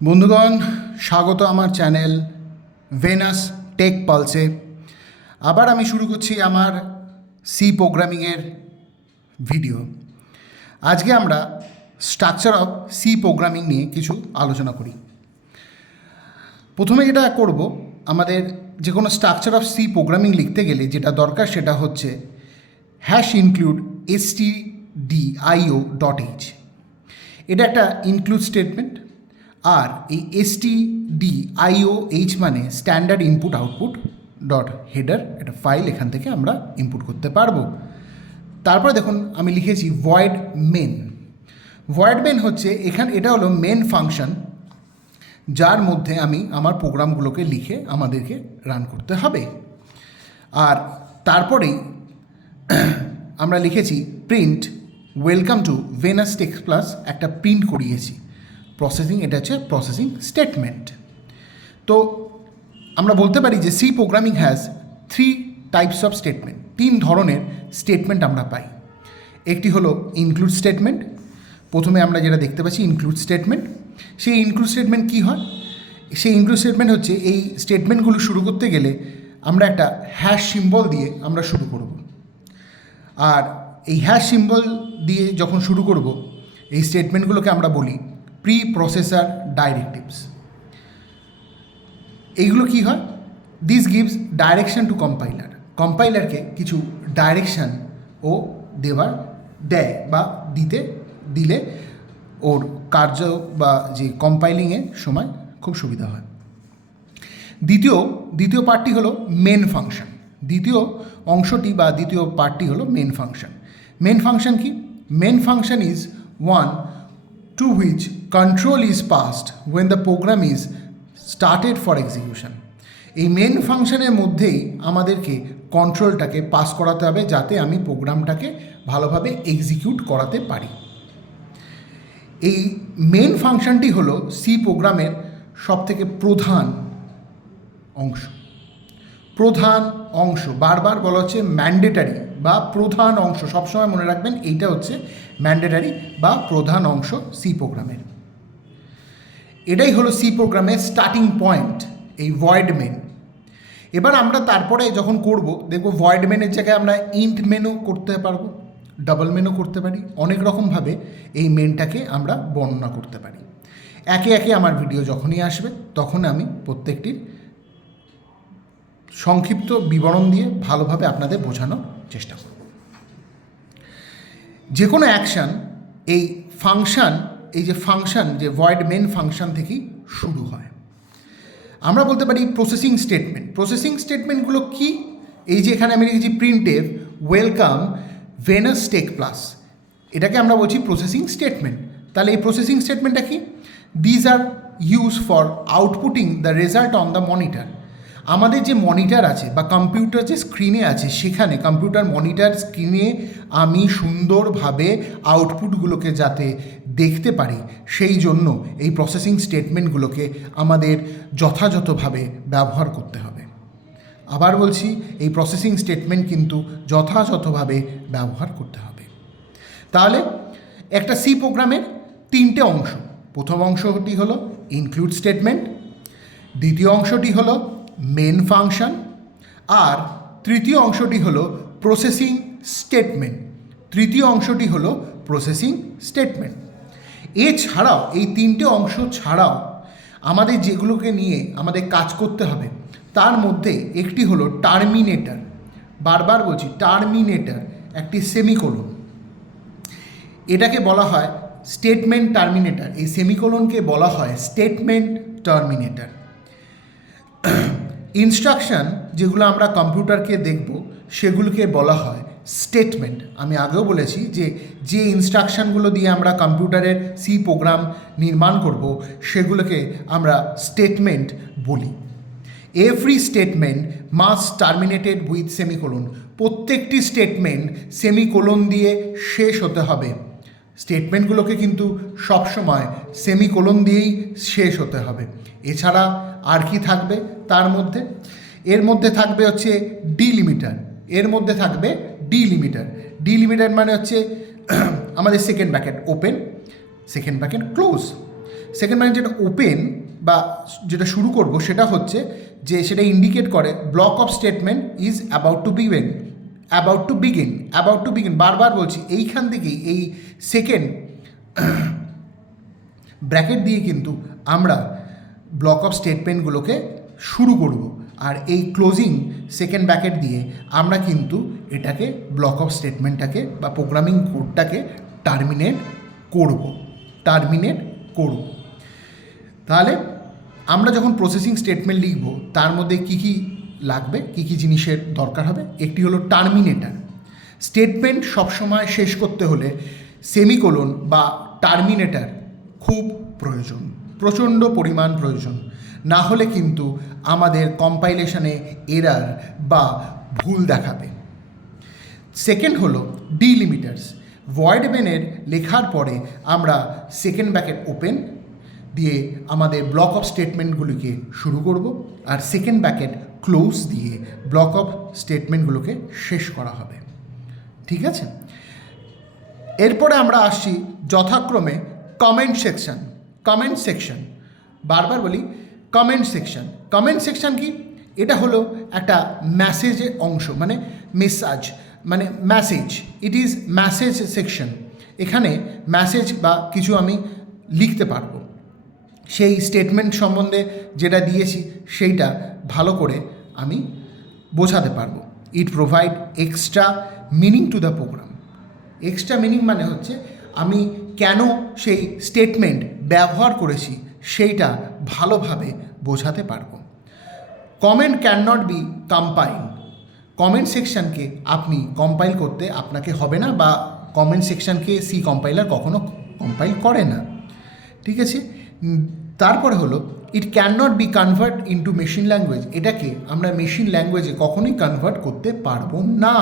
বন্ধুগণ, স্বাগত আমার চ্যানেল ভেনাস টেক পালসে। আবার আমি শুরু করছি আমার সি প্রোগ্রামিংয়ের ভিডিও। আজকে আমরা স্ট্রাকচার অফ সি প্রোগ্রামিং নিয়ে কিছু আলোচনা করি। প্রথমে যেটা করব, আমাদের যে কোনো স্ট্রাকচার অফ সি প্রোগ্রামিং লিখতে গেলে যেটা দরকার সেটা হচ্ছে হ্যাশ ইনক্লুড stdio.h। এটা একটা ইনক্লুড স্টেটমেন্ট। আর এই stdio.h মানে standard input output dot header, একটা ফাইল, এখান থেকে আমরা ইনপুট করতে পারবো। তারপরে দেখুন আমি লিখেছি ভয়েড মেন। ভয়েড মেন হচ্ছে এটা হলো মেন ফাংশন, যার মধ্যে আমি আমার প্রোগ্রামগুলোকে লিখে আমাদেরকে রান করতে হবে। আর তারপরেই আমরা লিখেছি print welcome to Venus tech plus, একটা প্রিন্ট করিয়েছি প্রসেসিং। এটা হচ্ছে প্রসেসিং স্টেটমেন্ট। তো আমরা বলতে পারি যে C programming has 3 types of statement. 3 ধরনের স্টেটমেন্ট আমরা পাই। একটি হলো ইনক্লুড স্টেটমেন্ট। প্রথমে আমরা যেটা দেখতে পাচ্ছি ইনক্লুড স্টেটমেন্ট। সেই ইনক্লুড স্টেটমেন্ট কী হয়? সেই ইনক্লুড স্টেটমেন্ট হচ্ছে এই স্টেটমেন্টগুলো শুরু করতে গেলে আমরা একটা হ্যাশ সিম্বল দিয়ে আমরা শুরু করব। আর এই হ্যাশ সিম্বল দিয়ে যখন শুরু করব, এই স্টেটমেন্টগুলোকে আমরা বলি প্রি প্রসেসর ডাইরেক্টিভস। এইগুলো কি হয়? This gives direction to compiler. কম্পাইলারকে কিছু ডাইরেকশান ও দেয় বা দিলে ওর কার্য বা যে কম্পাইলিংয়ের সময় খুব সুবিধা হয়। দ্বিতীয় পার্টটি হলো মেন ফাংশন। দ্বিতীয় অংশটি বা দ্বিতীয় পার্টটি হলো মেন ফাংশন। মেন ফাংশন কি? Main function is one to which control is passed when the program is started for execution। এই মেন ফাংশনের মধ্যেই আমাদেরকে কন্ট্রোলটাকে পাস করাতে হবে যাতে আমি প্রোগ্রামটাকে ভালোভাবে এক্সিকিউট করাতে পারি। এই মেন ফাংশনটি হলো সি প্রোগ্রামের সবথেকে প্রধান অংশ। বারবার বলা হচ্ছে ম্যান্ডেটারি বা প্রধান অংশ। সবসময় মনে রাখবেন এইটা হচ্ছে ম্যান্ডেটারি বা প্রধান অংশ সি প্রোগ্রামের। এটাই হলো সি প্রোগ্রামের স্টার্টিং পয়েন্ট, এই ভয়েড মেন। এবার আমরা তারপরে যখন করব দেখব ভয়েড মেনের জায়গায় আমরা ইন্ট মেনও করতে পারবো, ডাবল মেনও করতে পারি। অনেক রকমভাবে এই মেনটাকে আমরা বর্ণনা করতে পারি। একে একে আমার ভিডিও যখনই আসবে তখন আমি প্রত্যেকটির সংক্ষিপ্ত বিবরণ দিয়ে ভালোভাবে আপনাদের বোঝানোর চেষ্টা করব। যে কোনো অ্যাকশান এই ফাংশন যে ভয়েড মেন ফাংশন থেকেই শুরু হয়। আমরা বলতে পারি প্রসেসিং স্টেটমেন্টগুলো কি? এই যে এখানে আমি লিখেছি printf welcome Venus tech plus, এটাকে আমরা বলছি প্রসেসিং স্টেটমেন্ট। তাহলে এই প্রসেসিং স্টেটমেন্টটা কি? These are use for outputting the result on the monitor. আমাদের যে মনিটর আছে বা কম্পিউটার যে স্ক্রিনে আছে, সেখানে কম্পিউটার মনিটর স্ক্রিনে আমি সুন্দরভাবে আউটপুটগুলোকে যাতে দেখতে পারি, সেই জন্য এই প্রসেসিং স্টেটমেন্টগুলোকে আমাদের যথাযথভাবে ব্যবহার করতে হবে। আবার বলছি, এই প্রসেসিং স্টেটমেন্ট কিন্তু যথাযথভাবে ব্যবহার করতে হবে। তাহলে একটা সি প্রোগ্রামের 3টে অংশ। প্রথম অংশটি হলো ইনক্লুড স্টেটমেন্ট, দ্বিতীয় অংশটি হলো মেন ফাংশন, আর তৃতীয় অংশটি হলো প্রসেসিং স্টেটমেন্ট। এছাড়াও এই 3টে অংশ ছাড়াও আমাদের যেগুলোকে নিয়ে আমাদের কাজ করতে হবে তার মধ্যে একটি হলো টার্মিনেটর। বারবার বলছি টার্মিনেটর, একটি সেমিকোলন। এটাকে বলা হয় স্টেটমেন্ট টার্মিনেটর। এই সেমিকোলনকে বলা হয় স্টেটমেন্ট টার্মিনেটর। ইনস্ট্রাকশান যেগুলো আমরা কম্পিউটারকে দেখব সেগুলোকে বলা হয় স্টেটমেন্ট। আমি আগেও বলেছি যে ইনস্ট্রাকশানগুলো দিয়ে আমরা কম্পিউটারের সি প্রোগ্রাম নির্মাণ করব সেগুলোকে আমরা স্টেটমেন্ট বলি। Every statement must terminated with semicolon. প্রত্যেকটি স্টেটমেন্ট সেমিকোলন দিয়ে শেষ হতে হবে। স্টেটমেন্টগুলোকে কিন্তু সবসময় সেমিকোলন দিয়েই শেষ হতে হবে। এছাড়া আর কি থাকবে তার মধ্যে? এর মধ্যে থাকবে হচ্ছে ডিলিমিটার। ডিলিমিটার মানে হচ্ছে আমাদের second bracket open, second bracket close. Second bracket যেটা ওপেন বা যেটা শুরু করব সেটা হচ্ছে যে সেটা ইন্ডিকেট করে block of statement is about to begin বারবার বলছি, এইখান থেকেই এই সেকেন্ড ব্র্যাকেট দিয়ে কিন্তু আমরা ব্লক অফ স্টেটমেন্টগুলোকে শুরু করব, আর এই ক্লোজিং সেকেন্ড ব্র্যাকেট দিয়ে আমরা কিন্তু এটাকে ব্লক অফ স্টেটমেন্টটাকে বা প্রোগ্রামিং কোডটাকে টার্মিনেট করব। তাহলে আমরা যখন প্রসেসিং স্টেটমেন্ট লিখব তার মধ্যে কী কী লাগবে, কী কী জিনিসের দরকার হবে? একটি হলো টার্মিনেটর। স্টেটমেন্ট সবসময় শেষ করতে হলে সেমিকোলন বা টার্মিনেটর খুব প্রয়োজন, প্রচণ্ড পরিমাণ প্রয়োজন, না হলে কিন্তু আমাদের কম্পাইলেশনে এরার বা ভুল দেখাবে। সেকেন্ড হলো ডিলিমিটার্স। ভয়েড মেনের লেখার পরে আমরা সেকেন্ড ব্র্যাকেট ওপেন দিয়ে আমাদের ব্লক অফ স্টেটমেন্টগুলিকে শুরু করব, আর সেকেন্ড ব্র্যাকেট ক্লোজ দিয়ে ব্লক অফ স্টেটমেন্টগুলোকে শেষ করা হবে। ঠিক আছে, এরপরে আমরা আসছি যথাক্রমে কমেন্ট সেকশন। বারবার বলি কমেন্ট সেকশন কি? এটা হলো একটা মেসেজের অংশ, মানে message. It is message section. এখানে মেসেজ বা কিছু আমি লিখতে পারবো, সেই স্টেটমেন্ট সম্বন্ধে যেটা দিয়েছি সেইটা ভালো করে আমি বোঝাতে পারবো। It provide extra meaning to the program. Extra meaning মানে হচ্ছে আমি কেন সেই স্টেটমেন্ট ব্যবহার করেছি সেইটা ভালোভাবে বোঝাতে পারবো। Comment can not be compile. Comment সেকশানকে আপনি কম্পাইল করতে আপনাকে হবে না, বা কমেন্ট সেকশানকে সি কম্পাইলার কখনো কম্পাইল করে না। ঠিক আছে, তারপরে হলো it can not be convert into machine language. এটাকে আমরা মেশিন ল্যাঙ্গুয়েজে কখনোই কনভার্ট করতে পারবো না।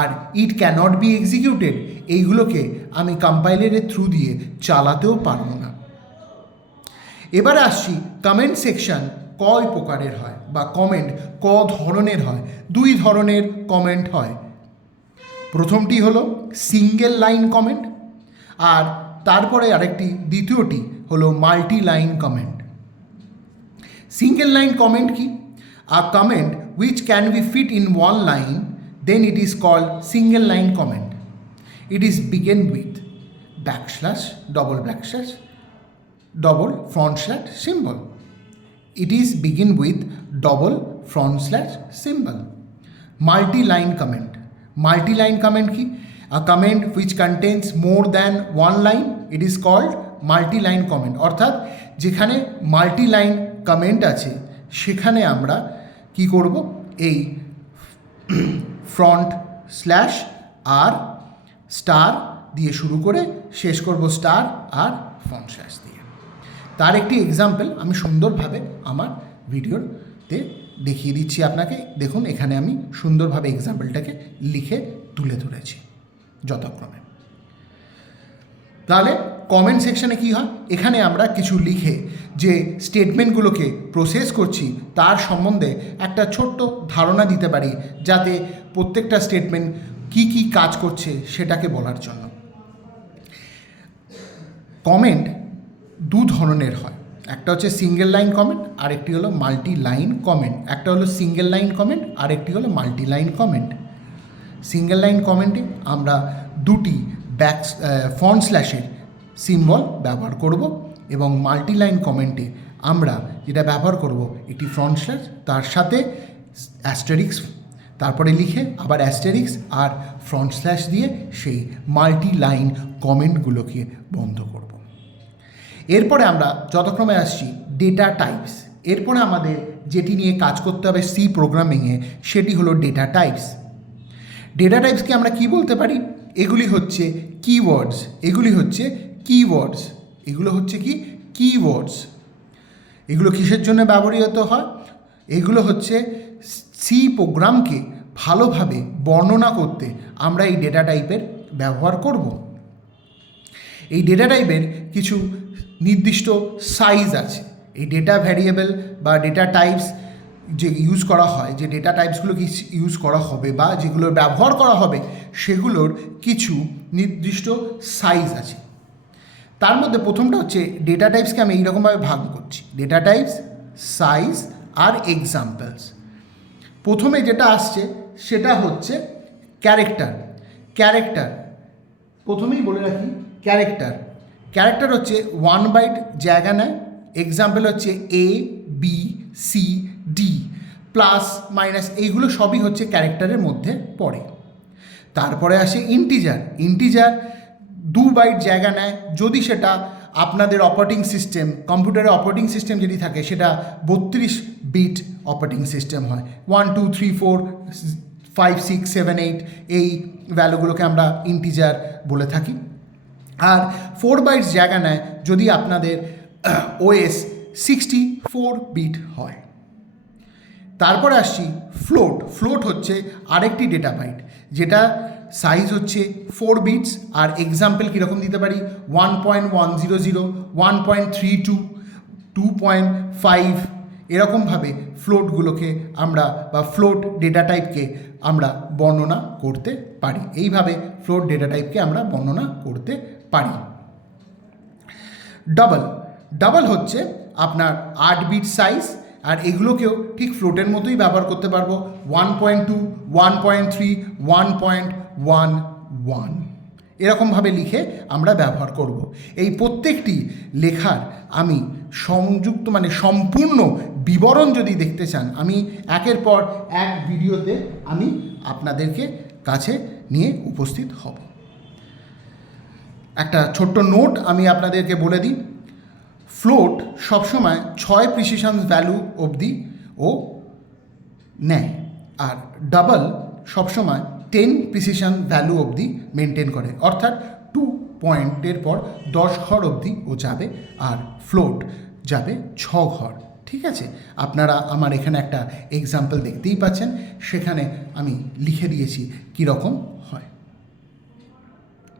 আর ইট ক্যানট বি এক্সিকিউটেড, এইগুলোকে আমি কম্পাইলারের থ্রু দিয়ে চালাতেও পারবো না। এবারে আসছি কমেন্ট সেকশন কয় প্রকারের হয় বা কমেন্ট ক ধরনের হয়। দুই ধরনের কমেন্ট হয়। প্রথমটি হলো সিঙ্গেল লাইন কমেন্ট, আর তারপরে আরেকটি দ্বিতীয়টি হলো multi line comment. Single line comment কি? আ comment which can be fit in one line, then it is called single line comment. It is begin with backslash, double front slash symbol. It is begin with double front slash symbol. Multi-line comment. Multi-line comment ki? A comment which contains more than one line, it is called multi-line comment. অর্থাৎ যেখানে multi-line comment আছে সেখানে আমরা কি করব? এই front slash R star দিয়ে শুরু করে শেষ করব স্টার আর ফ্রন্ট স্ল্যাশ দিয়ে। তার একটি এক্সাম্পল আমি সুন্দরভাবে আমার ভিডিওতে দেখিয়ে দিচ্ছি আপনাকে। দেখুন, এখানে আমি সুন্দরভাবে এক্সাম্পলটাকে লিখে তুলে ধরেছি যথাক্রমে। তাহলে কমেন্ট সেকশানে কী হয়? এখানে আমরা কিছু লিখে যে স্টেটমেন্টগুলোকে প্রসেস করছি তার সম্বন্ধে একটা ছোট্ট ধারণা দিতে পারি, যাতে প্রত্যেকটা স্টেটমেন্ট কি কি কাজ করছে সেটাকে বলার জন্য। কমেন্ট দু ধরনের হয়, একটা হচ্ছে সিঙ্গেল লাইন কমেন্ট আর একটি হলো মাল্টি লাইন কমেন্ট। একটা হলো সিঙ্গেল লাইন কমেন্ট আর একটি হলো multi line comment. Single line কমেন্টে আমরা দুটি ফ্রন্ট স্ল্যাশের সিম্বল ব্যবহার করব, এবং মাল্টি লাইন কমেন্টে আমরা যেটা ব্যবহার করব একটি ফ্রন্ট স্ল্যাশ, তার সাথে অ্যাস্টেরিক্স, তারপরে লিখে আবার অ্যাস্টেরিক্স আর ফ্রন্ট স্ল্যাশ দিয়ে সেই মাল্টি লাইন কমেন্টগুলোকে বন্ধ করব। এরপরে আমরা যথাক্রমে আসছি ডেটা টাইপস। এরপরে আমাদের যেটি নিয়ে কাজ করতে হবে সি প্রোগ্রামিংয়ে সেটি হলো ডেটা টাইপস। ডেটা টাইপসকে আমরা কি বলতে পারি? এগুলি হচ্ছে কিওয়ার্ডস। এগুলো হচ্ছে কি কিওয়ার্ডস। এগুলো কিসের জন্য ব্যবহৃত হয়? এগুলো হচ্ছে সি প্রোগ্রামকে ভালোভাবে বর্ণনা করতে আমরা এই ডেটা টাইপের ব্যবহার করব। এই ডেটা টাইপের কিছু নির্দিষ্ট সাইজ আছে। এই ডেটা ভ্যারিয়েবল বা ডেটা টাইপস যে ইউজ করা হয়, যে ডেটা টাইপসগুলোকে ইউজ করা হবে বা যেগুলোর ব্যবহার করা হবে, সেগুলোর কিছু নির্দিষ্ট সাইজ আছে। তার মধ্যে প্রথমটা হচ্ছে ডেটা টাইপসকে আমি এইরকমভাবে ভাগ করছি, data types, size are examples. প্রথমে যেটা আসছে সেটা হচ্ছে ক্যারেক্টার। ক্যারেক্টার প্রথমেই বলে রাখি, ক্যারেক্টার হচ্ছে 1 বাইট জায়গা নেয়। এক্সাম্পল হচ্ছে A, B, C, D, plus minus, এইগুলো সবই হচ্ছে ক্যারেক্টারের মধ্যে পড়ে। তারপরে আসে ইন্টিজার 2 বাইট জায়গা নেয়, যদি সেটা আপনাদের অপারেটিং সিস্টেম, কম্পিউটারের অপারেটিং সিস্টেম যদি থাকে সেটা 32 বিট অপারেটিং সিস্টেম হয়। 1 2 3 4 5 6 7 8 এই ভ্যালুগুলোকে আমরা ইন্টিজার বলে থাকি। আর 4 বাইটস জায়গা নেয় যদি আপনাদের OS 64 বিট হয়। তারপরে আসছি ফ্লোট হচ্ছে আরেকটি ডেটা বাইট, যেটা সাইজ হচ্ছে 4 বিটস আর এক্সাম্পল কীরকম দিতে পারি 1.100, 1.32, 2.5 এরকমভাবে ফ্লোটগুলোকে আমরা বা ফ্লোট ডেটা টাইপকে আমরা বর্ণনা করতে পারি। এইভাবে ফ্লোট ডেটা টাইপকে আমরা বর্ণনা করতে পারি। ডাবল হচ্ছে আপনার 8 বিট সাইজ, আর এগুলোকেও ঠিক ফ্লোটের মতোই ব্যবহার করতে পারবো। 1.2, 1.3, 1.11 এরকমভাবে লিখে আমরা ব্যবহার করব। এই প্রত্যেকটি লেখার আমি সংযুক্ত মানে সম্পূর্ণ বিবরণ যদি দেখতে চান, আমি একের পর এক ভিডিওতে আমি আপনাদেরকে কাছে নিয়ে উপস্থিত হব। একটা ছোট্ট নোট আমি আপনাদেরকে বলে দিই, ফ্লোট সবসময় 6 প্রিসিশন ভ্যালু অবধি ও নেয়, আর ডাবল সবসময় 10 প্রিসিশন ভ্যালু অবধি মেনটেন করে, অর্থাৎ 2 পয়েন্টের পর 10 ঘর অবধি ও যাবে, আর ফ্লোট যাবে 6 ঘর। ঠিক আছে, আপনারা আমার এখানে একটা এক্সাম্পল দেখতেই পাচ্ছেন, সেখানে আমি লিখে দিয়েছি কীরকম হয়।